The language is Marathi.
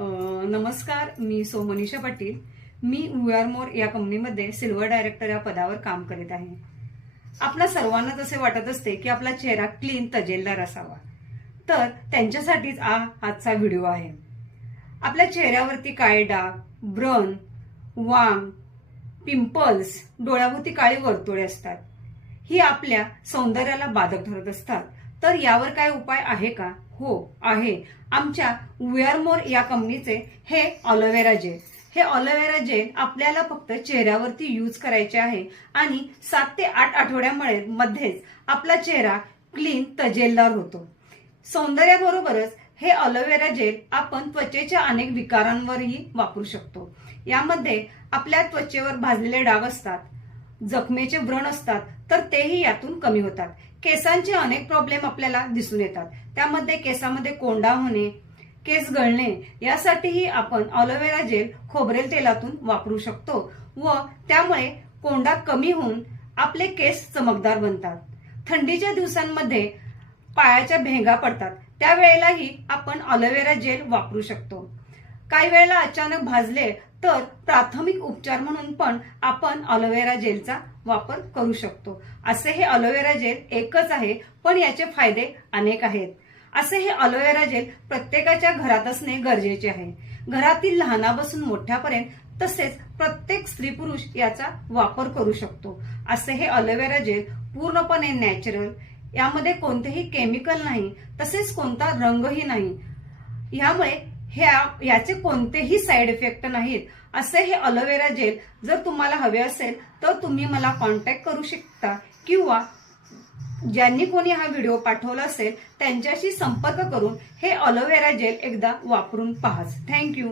नमस्कार, मी मनीषा पाटील. मी मोर या कंपनीमध्ये सिल्वर डायरेक्टर या पदावर काम करीत आहे. आपल्या सर्वांनाच असे वाटत असते की आपला चेहरा क्लीन तजेलदार असावा, तर त्यांच्यासाठीच आजचा व्हिडिओ आहे. आपल्या चेहऱ्यावरती काळे डाग, व्रण, वांग, पिंपल्स, डोळ्याभोवती काळी वर्तुळे असतात. ही आपल्या सौंदर्याला बाधक ठरत असतात. तर यावर काय उपाय आहे का? हो आहे. आमच्या मोर या कंपनीचे हे ऑलोवेरा जेल. हे ऑलोवेरा जेल आपल्याला फक्त चेहऱ्यावरती यूज करायचे आहे आणि 7 ते 8 आठवड्यामध्येच आपला चेहरा क्लीन तजेलदार होतो. सौंदर्याबरोबरच हे ऑलोवेरा जेल आपण त्वचेच्या अनेक विकारांवरही वापरू शकतो. यामध्ये आपल्या त्वचेवर भाजलेले डाग असतात, जखमेचे व्रण असतात, तर तेही यातून कमी होतात. केसांचे अनेक प्रॉब्लेम आपल्याला दिसून येतात. त्यामध्ये केसामध्ये कोंडा होणे, केस गळणे यासाठीही आपण ऑलोवेरा जेल खोबरेल तेलातून वापरू शकतो व त्यामुळे कोंडा कमी होऊन आपले केस चमकदार बनतात. थंडीच्या दिवसांमध्ये पायाच्या भेगा पडतात, त्यावेळेलाही आपण ऑलोवेरा जेल वापरू शकतो. काही वेळेला अचानक भाजले तर प्राथमिक उपचार म्हणून पण आपण ऑलोवेरा जेलचा वापर करू शकतो. असे हे ऑलोवेरा जेल एकच आहे, पण याचे फायदे अनेक आहेत. असे हे ऑलोवेरा जेल प्रत्येकाच्या घरात असणे गरजेचे आहे. घरातील लहानापासून मोठ्यापर्यंत तसेच प्रत्येक स्त्री पुरुष याचा वापर करू शकतो. असे हे ऑलोवेरा जेल पूर्णपणे नॅचरल, यामध्ये कोणतेही केमिकल नाही, तसेच कोणता रंगही नाही. यामुळे याचे कोणतेही साईड इफेक्ट नाहीत. असे हे ऑलोवेरा जेल जर तुम्हाला हवे असेल तर तुम्ही मला कॉन्टॅक्ट करू शकता किंवा ज्यांनी कोणी हा व्हिडिओ पाठवला असेल त्यांच्याशी संपर्क करून हे ऑलोवेरा जेल एकदा वापरून पहा. थँक्यू.